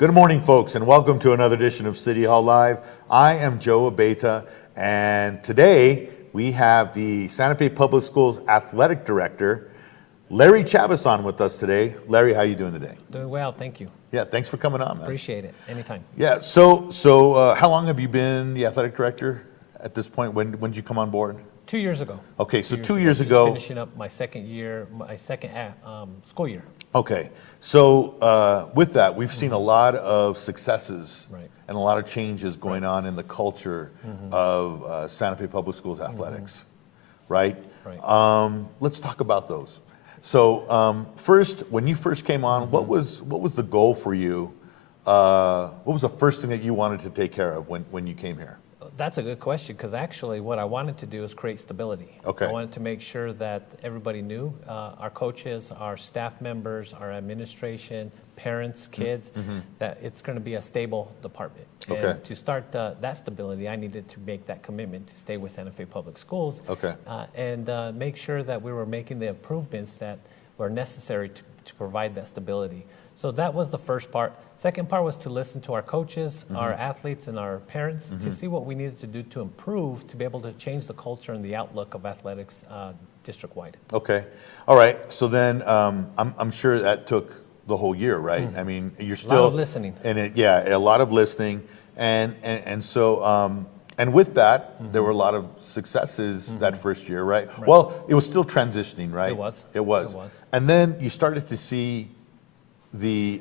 Good morning, folks, and welcome to another edition of City Hall Live. I am Joe Abeta, and today we have the Santa Fe Public Schools Athletic Director, Larry Chavez, on with us today. Larry, how are you doing today? Doing well, thank you. Yeah, thanks for coming on, man. Appreciate it. Anytime. Yeah, so how long have you been the athletic director at this point? When did you come on board? 2 years ago. Okay, so 2 years ago. Just finishing up my second school year. Okay, so with that, we've seen a lot of successes and a lot of changes going on in the culture of Santa Fe Public Schools athletics, right? Let's talk about those. So first, when you first came on, what was the goal for you? What was the first thing that you wanted to take care of when you came here? That's a good question, because actually what I wanted to do is create stability. Okay. I wanted to make sure that everybody knew, our coaches, our staff members, our administration, parents, kids, that it's going to be a stable department. Okay. And to start that stability, I needed to make that commitment to stay with Santa Fe Public Schools. Okay. And make sure that we were making the improvements that were necessary to provide that stability. So that was the first part. Second part was to listen to our coaches, our athletes, and our parents to see what we needed to do to improve, to be able to change the culture and the outlook of athletics district-wide. Okay. All right. So then I'm sure that took the whole year, right? I mean, you're still... A lot of listening. And a lot of listening. And so... and with that, there were a lot of successes that first year, right? Well, it was still transitioning, right? It was. It was. And then you started to see the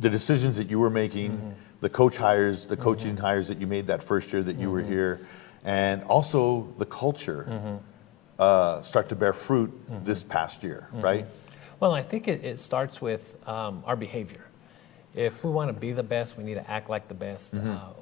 decisions that you were making, the coach hires, the coaching hires that you made that first year that you were here, and also the culture start to bear fruit this past year, right? Well, I think it starts with our behavior. If we want to be the best, we need to act like the best.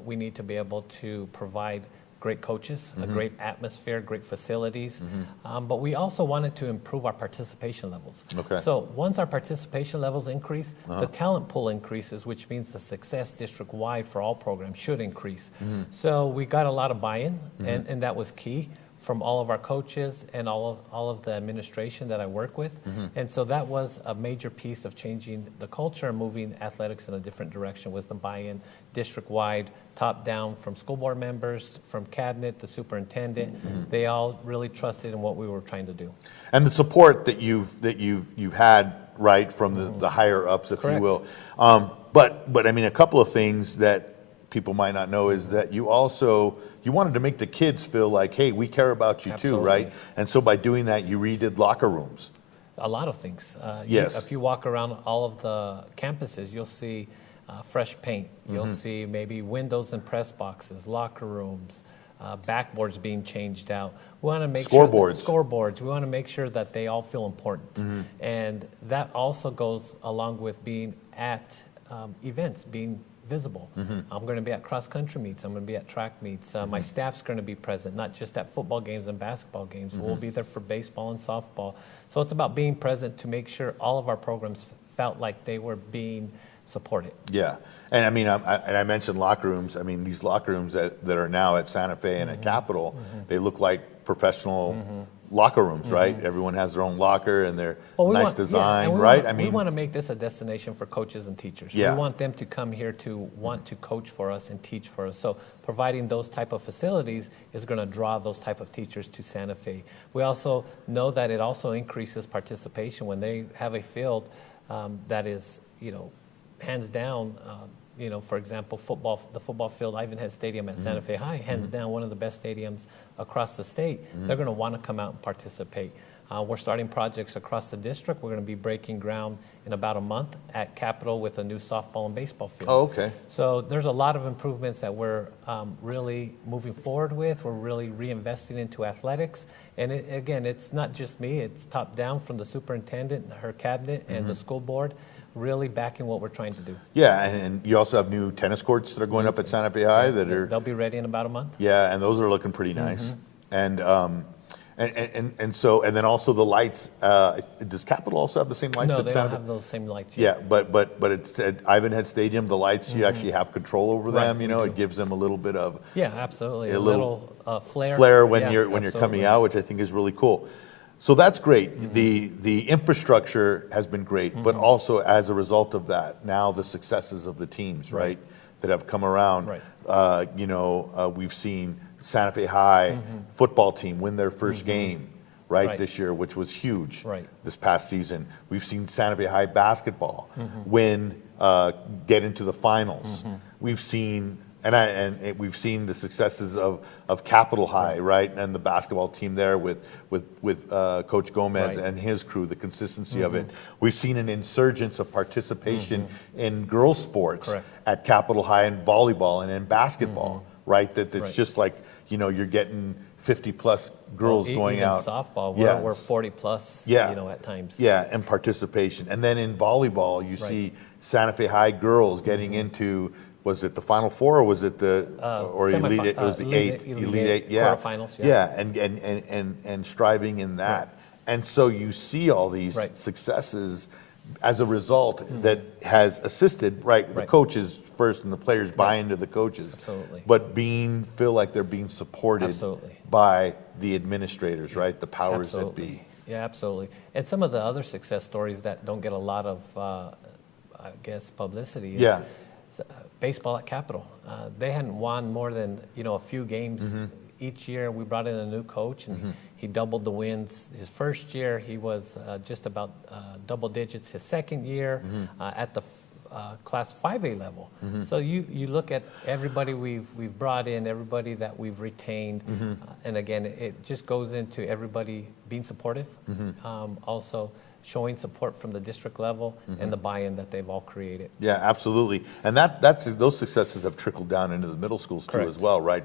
We need to be able to provide great coaches, a great atmosphere, great facilities. But we also wanted to improve our participation levels. Okay. So once our participation levels increase, the talent pool increases, which means the success district-wide for all programs should increase. So we got a lot of buy-in, and that was key from all of our coaches and all of the administration that I work with. And so that was a major piece of changing the culture and moving athletics in a different direction, was the buy-in district-wide, top-down, from school board members, from cabinet, the superintendent. They all really trusted in what we were trying to do. And the support that you've had, right, from the higher ups, if you will. But I mean, a couple of things that people might not know is that you wanted to make the kids feel like, hey, we care about you too, right? And so by doing that, you redid locker rooms. A lot of things. Yes. If you walk around all of the campuses, you'll see fresh paint. You'll see maybe windows and press boxes, locker rooms, backboards being changed out. We want to make scoreboards. We want to make sure that they all feel important. And that also goes along with being at events, being visible. I'm going to be at cross-country meets. I'm going to be at track meets. My staff's going to be present, not just at football games and basketball games. We'll be there for baseball and softball. So it's about being present to make sure all of our programs felt like they were being supported. Yeah. And I mean, I mentioned locker rooms. I mean, these locker rooms that are now at Santa Fe and at Capitol, they look like professional locker rooms, right? Everyone has their own locker and their nice design, right? I mean, we want to make this a destination for coaches and teachers. We want them to come here to want to coach for us and teach for us. So providing those type of facilities is going to draw those type of teachers to Santa Fe. We also know that it also increases participation when they have a field that is, hands down, for example, the football field, Ivanhead Stadium at Santa Fe High, hands down one of the best stadiums across the state. They're going to want to come out and participate. We're starting projects across the district. We're going to be breaking ground in about a month at Capitol with a new softball and baseball field. Oh, okay. So there's a lot of improvements that we're really moving forward with. We're really reinvesting into athletics. And again, it's not just me. It's top down from the superintendent, her cabinet, and the school board, really backing what we're trying to do. Yeah, and you also have new tennis courts that are going up at Santa Fe High that are... They'll be ready in about a month. Yeah, and those are looking pretty nice. And then also the lights. Does Capitol also have the same lights? No, at they Santa don't Fe? have those same lights yet. Yeah, but it's at Ivanhead Stadium. The lights, you actually have control over them. It gives them a little bit of absolutely a little flare. Flare when you're coming out, which I think is really cool. So that's great. The infrastructure has been great, but also as a result of that, now the successes of the teams, right, that have come around. Right. We've seen Santa Fe High football team win their first game, right, this year, which was huge. Right. This past season, we've seen Santa Fe High basketball get into the finals. We've seen. We've seen the successes of Capitol High, right, and the basketball team there with Coach Gomez and his crew, the consistency of it. We've seen an insurgence of participation in girls' sports at Capitol High in volleyball and in basketball, right? That's just like, you're getting 50-plus girls going even out. Softball, we're 40-plus, at times. Yeah, and participation. And then in volleyball, you see Santa Fe High girls getting into. Was it the Final Four or was it the Elite? It was the Elite Eight, quarterfinals, and striving in that. And so you see all these successes as a result that has assisted, the coaches first and the players buy into the coaches. Absolutely. But feel like they're being supported by the administrators, right? The powers that be. Yeah, absolutely. And some of the other success stories that don't get a lot of, publicity is baseball at Capitol. They hadn't won more than a few games each year. We brought in a new coach, and he doubled the wins. His first year, he was just about double digits. His second year, at the Class 5A level. So you look at everybody we've brought in, everybody that we've retained, and again, it just goes into everybody being supportive. Also, showing support from the district level and the buy-in that they've all created. Yeah, absolutely. And those successes have trickled down into the middle schools too as well, right?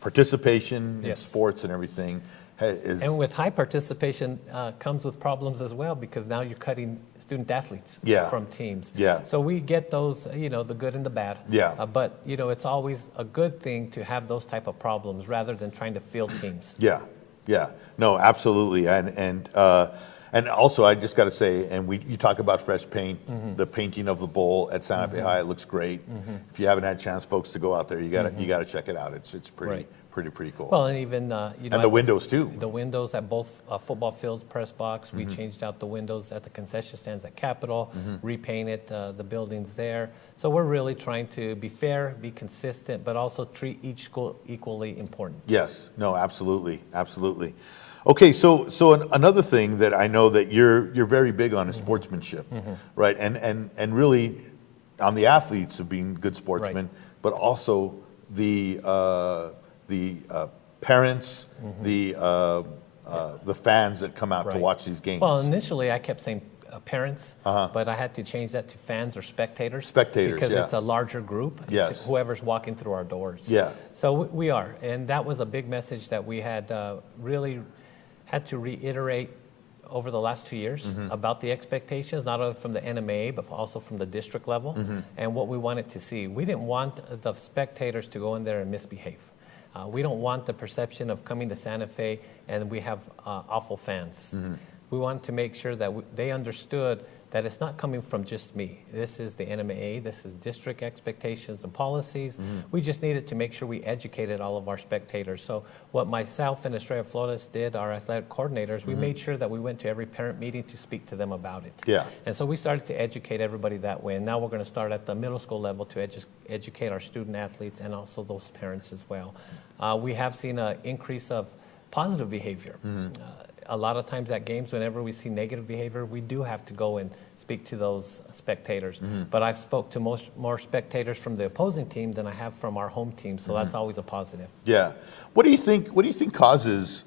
Participation in sports and everything. And with high participation comes with problems as well, because now you're cutting student athletes from teams. Yeah. So we get those, the good and the bad. Yeah. But, it's always a good thing to have those type of problems rather than trying to field teams. Yeah. No, absolutely. And also, I just got to say, you talk about fresh paint, the painting of the bowl at Santa Fe High. It looks great. If you haven't had a chance, folks, to go out there, you got to check it out. It's pretty cool. Well, and even and the windows too. The windows at both football fields, press box. We changed out the windows at the concession stands at Capitol, repainted the buildings there. So we're really trying to be fair, be consistent, but also treat each school equally important. Yes. No. Absolutely. Okay, so another thing that I know that you're very big on is sportsmanship, right? And really on the athletes of being good sportsmen, but also the parents, the fans that come out to watch these games. Well, initially I kept saying parents, but I had to change that to fans or spectators. Spectators, because it's a larger group. Yes. Whoever's walking through our doors. Yeah. So we are, and that was a big message that we had really had to reiterate over the last 2 years about the expectations, not only from the NMAA, but also from the district level, and what we wanted to see. We didn't want the spectators to go in there and misbehave. We don't want the perception of coming to Santa Fe and we have awful fans. We wanted to make sure that they understood that it's not coming from just me. This is the NMAA, this is district expectations and policies. We just needed to make sure we educated all of our spectators. So what myself and Estrella Flores did, our athletic coordinators, we made sure that we went to every parent meeting to speak to them about it. Yeah. And so we started to educate everybody that way. And now we're going to start at the middle school level to educate our student athletes and also those parents as well. We have seen an increase of positive behavior. A lot of times at games, whenever we see negative behavior, we do have to go and speak to those spectators. But I've spoke to more spectators from the opposing team than I have from our home team, so that's always a positive. Yeah. What do you think causes,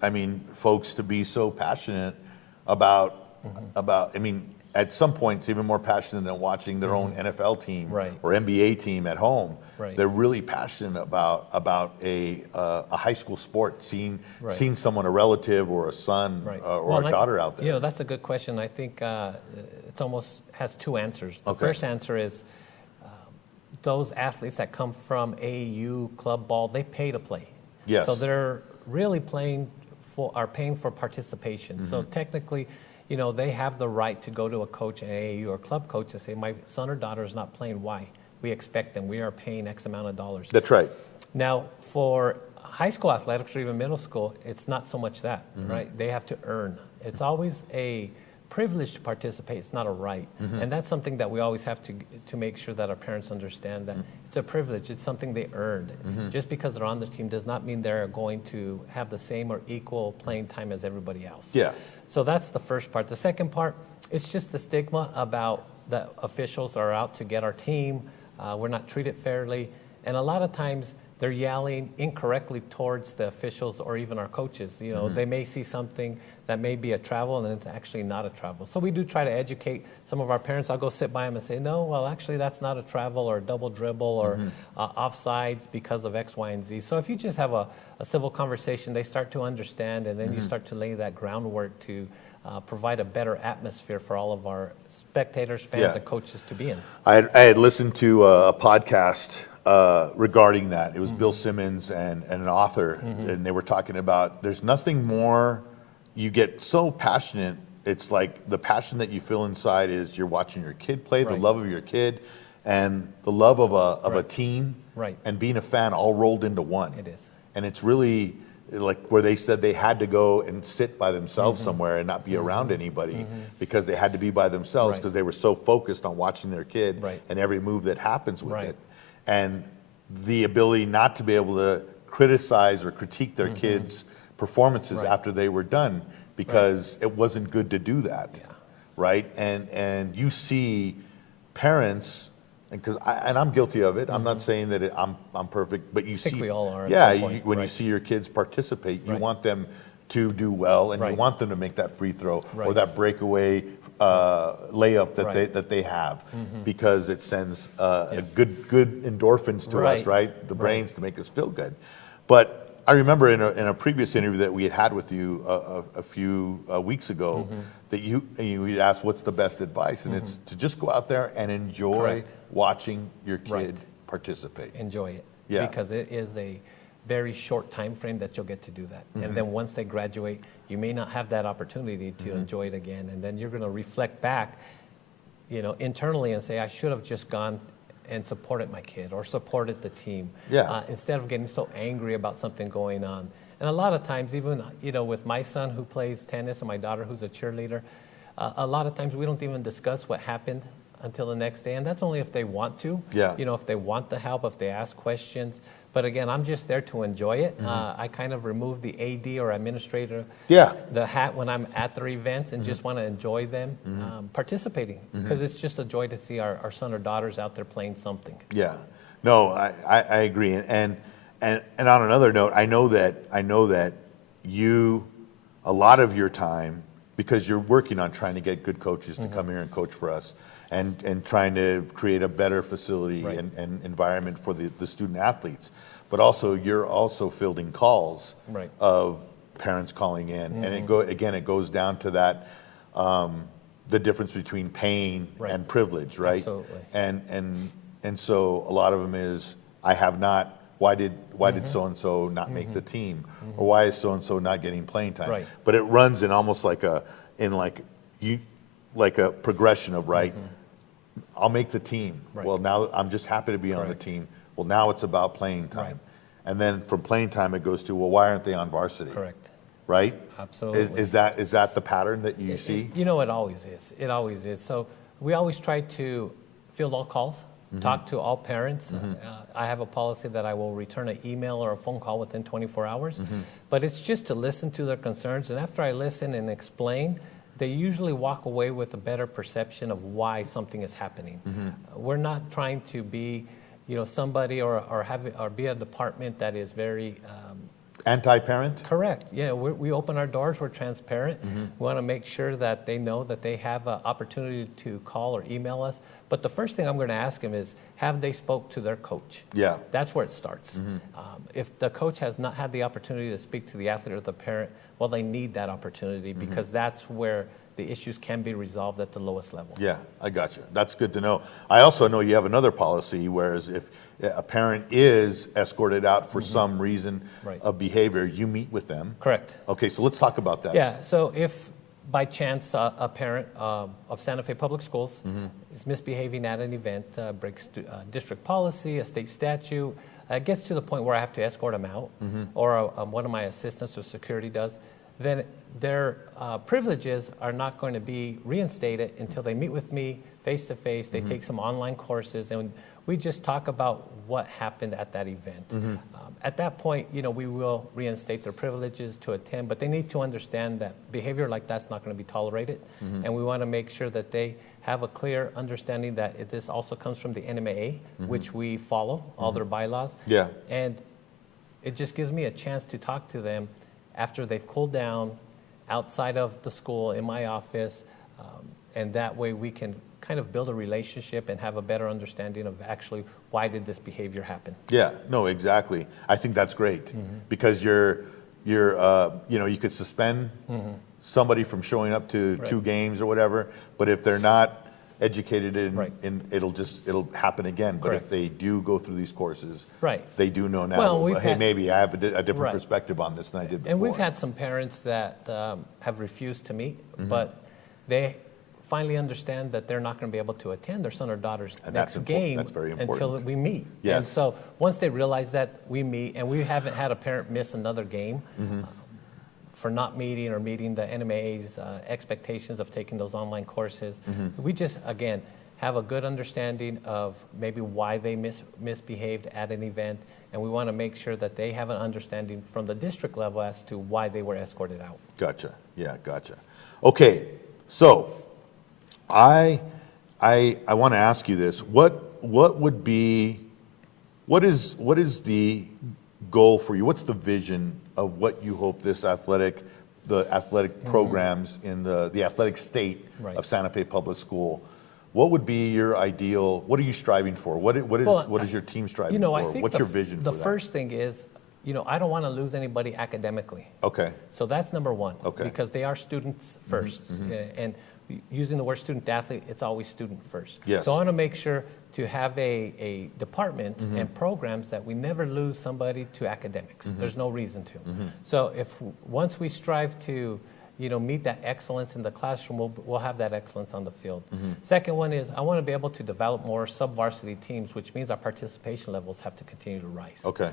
folks to be so passionate about, at some point, it's even more passionate than watching their own NFL team or NBA team at home. They're really passionate about a high school sport, seeing someone, a relative or a son or a daughter out there. That's a good question. I think it almost has two answers. The first answer is those athletes that come from AAU club ball, they pay to play. Yes. So they're really paying for participation. So technically, they have the right to go to a coach, an AAU or club coach, and say, my son or daughter is not playing. Why? We expect them. We are paying X amount of dollars. That's right. Now, for high school athletics or even middle school, it's not so much that, right? They have to earn. It's always a privilege to participate. It's not a right. And that's something that we always have to make sure that our parents understand, that it's a privilege. It's something they earned. Just because they're on the team does not mean they're going to have the same or equal playing time as everybody else. Yeah. So that's the first part. The second part, it's just the stigma about that officials are out to get our team. We're not treated fairly. And a lot of times they're yelling incorrectly towards the officials or even our coaches. You know, they may see something that may be a travel and it's actually not a travel. So we do try to educate some of our parents. I'll go sit by them and say, no, well, actually that's not a travel or a double dribble or offsides because of X, Y, and Z. So if you just have a civil conversation, they start to understand, and then you start to lay that groundwork to provide a better atmosphere for all of our spectators, fans, and coaches to be in. I had listened to a podcast regarding that. It was Bill Simmons and an author, and they were talking about there's nothing more, you get so passionate, it's like the passion that you feel inside is you're watching your kid play, the love of your kid, and the love of a team, and being a fan all rolled into one. It is. And it's really like where they said they had to go and sit by themselves somewhere and not be around anybody because they had to be by themselves because they were so focused on watching their kid and every move that happens with it. And the ability not to be able to criticize or critique their kids' performances after they were done because it wasn't good to do that, right? And you see parents, because I'm guilty of it. I'm not saying that I'm perfect, but you see, we all are. Yeah, when you see your kids participate, you want them to do well, and you want them to make that free throw or that breakaway layup that they have, because it sends good endorphins to us, right? The brains to make us feel good. But I remember in a previous interview that we had with you a few weeks ago that you asked what's the best advice, and it's to just go out there and enjoy watching your kid participate. Enjoy it, because it is a very short time frame that you'll get to do that. And then once they graduate, you may not have that opportunity to enjoy it again. And then you're going to reflect back, internally and say, I should have just gone and supported my kid or supported the team instead of getting so angry about something going on. And a lot of times, even with my son who plays tennis and my daughter who's a cheerleader, a lot of times we don't even discuss what happened until the next day, and that's only if they want to. If they want the help, if they ask questions. But again, I'm just there to enjoy it. I kind of remove the AD or administrator, the hat when I'm at their events, and just want to enjoy them participating, because it's just a joy to see our son or daughters out there playing something. Yeah, no, I agree. And on another note, I know that you, a lot of your time, because you're working on trying to get good coaches to come here and coach for us, and trying to create a better facility and environment for the student athletes. But also, you're also fielding calls of parents calling in. And it goes down to that, the difference between pain and privilege, right? Absolutely. And so a lot of them is, I have not, why did so-and-so not make the team? Or why is so-and-so not getting playing time? But it runs in almost like a progression of, I'll make the team. Well, now I'm just happy to be on the team. Well, now it's about playing time. And then from playing time, it goes to, well, why aren't they on varsity? Right? Absolutely. Is that the pattern that you see? It always is. It always is. So we always try to field all calls, talk to all parents. I have a policy that I will return an email or a phone call within 24 hours. But it's just to listen to their concerns. And after I listen and explain, they usually walk away with a better perception of why something is happening. We're not trying to be, somebody or be a department that is very anti-parent? Correct. Yeah, we open our doors. We're transparent. We want to make sure that they know that they have an opportunity to call or email us. But the first thing I'm going to ask them is, have they spoke to their coach? Yeah. That's where it starts. If the coach has not had the opportunity to speak to the athlete or the parent, well, they need that opportunity, because that's where the issues can be resolved at the lowest level. Yeah, I got you. That's good to know. I also know you have another policy, whereas if a parent is escorted out for some reason of behavior, you meet with them. Correct. Okay, so let's talk about that. Yeah, so if by chance a parent of Santa Fe Public Schools is misbehaving at an event, breaks district policy, a state statute, gets to the point where I have to escort them out, or one of my assistants or security does, then their privileges are not going to be reinstated until they meet with me face to face. They take some online courses, and we just talk about what happened at that event. At that point, we will reinstate their privileges to attend, but they need to understand that behavior like that's not going to be tolerated, and we want to make sure that they have a clear understanding that this also comes from the NMAA, which we follow all their bylaws. Yeah. And it just gives me a chance to talk to them after they've cooled down outside of the school in my office, and that way we can kind of build a relationship and have a better understanding of actually why did this behavior happen. Yeah, no, exactly. I think that's great because you could suspend somebody from showing up to 2 games or whatever, but if they're not educated it'll happen again. But if they do go through these courses, they do know now, hey, maybe I have a different perspective on this than I did before. And we've had some parents that have refused to meet, but they finally understand that they're not going to be able to attend their son or daughter's next game until we meet. Yes. And so once they realize that we meet, and we haven't had a parent miss another game for not meeting or meeting the NMA's expectations of taking those online courses, we just, again, have a good understanding of maybe why they misbehaved at an event, and we want to make sure that they have an understanding from the district level as to why they were escorted out. Gotcha. Yeah, gotcha. Okay, so I want to ask you this. What is the goal for you? What's the vision of what you hope the athletic programs in the athletic state of Santa Fe Public School? What would be your ideal? What are you striving for? What is your team striving for? I think what's your vision for that? The first thing is, I don't want to lose anybody academically. Okay. So that's number one. Okay. Because they are students first. And using the word student athlete, it's always student first. Yes. So I want to make sure to have a department and programs that we never lose somebody to academics. There's no reason to. So once we strive to meet that excellence in the classroom, we'll have that excellence on the field. Second one is I want to be able to develop more sub-varsity teams, which means our participation levels have to continue to rise. Okay.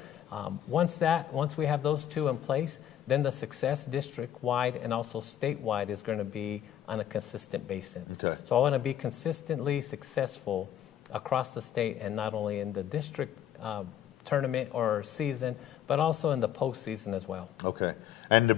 Once we have those two in place, then the success district-wide and also statewide is going to be on a consistent basis. Okay. So I want to be consistently successful across the state, and not only in the district tournament or season, but also in the postseason as well. Okay. And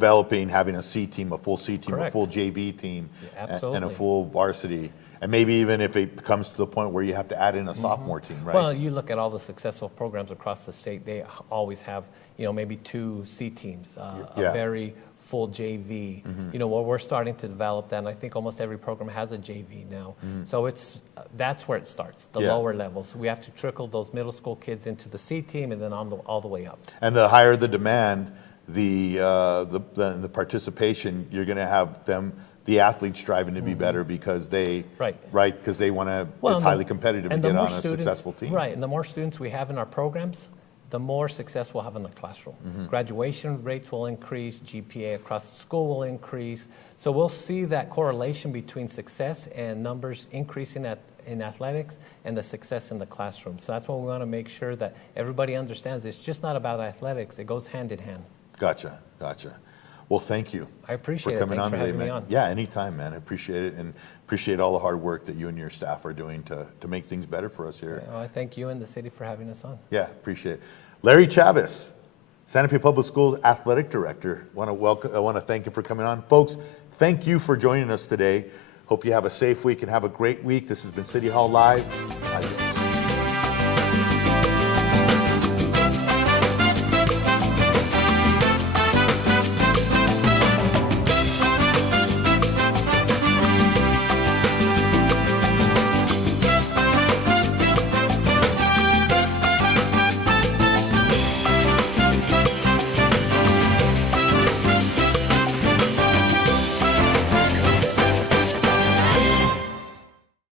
having a C team, a full C team, Correct. a full JV team, Absolutely. and a full varsity. And maybe even if it comes to the point where you have to add in a sophomore team, right? Well, you look at all the successful programs across the state, they always have, maybe 2 C teams, a very full JV. Well, we're starting to develop that, and I think almost every program has a JV now. So that's where it starts, the lower levels. We have to trickle those middle school kids into the C team and then all the way up. And the higher the demand, the participation, you're going to have the athletes striving to be better because they because they want to. It's highly competitive to get on a successful team. Right, and the more students we have in our programs, the more success we'll have in the classroom. Graduation rates will increase, GPA across the school will increase. So we'll see that correlation between success and numbers increasing in athletics and the success in the classroom. So that's what we want to make sure that everybody understands. It's just not about athletics. It goes hand in hand. Gotcha. Well, thank you. I appreciate it. Coming Thanks on for today, having me man. on. Yeah, anytime, man. I appreciate it, and appreciate all the hard work that you and your staff are doing to make things better for us here. Well, I thank you and the city for having us on. Yeah, appreciate it. Larry Chavez, Santa Fe Public Schools Athletic Director. I want to thank you for coming on. Folks, thank you for joining us today. Hope you have a safe week and have a great week. This has been City Hall Live.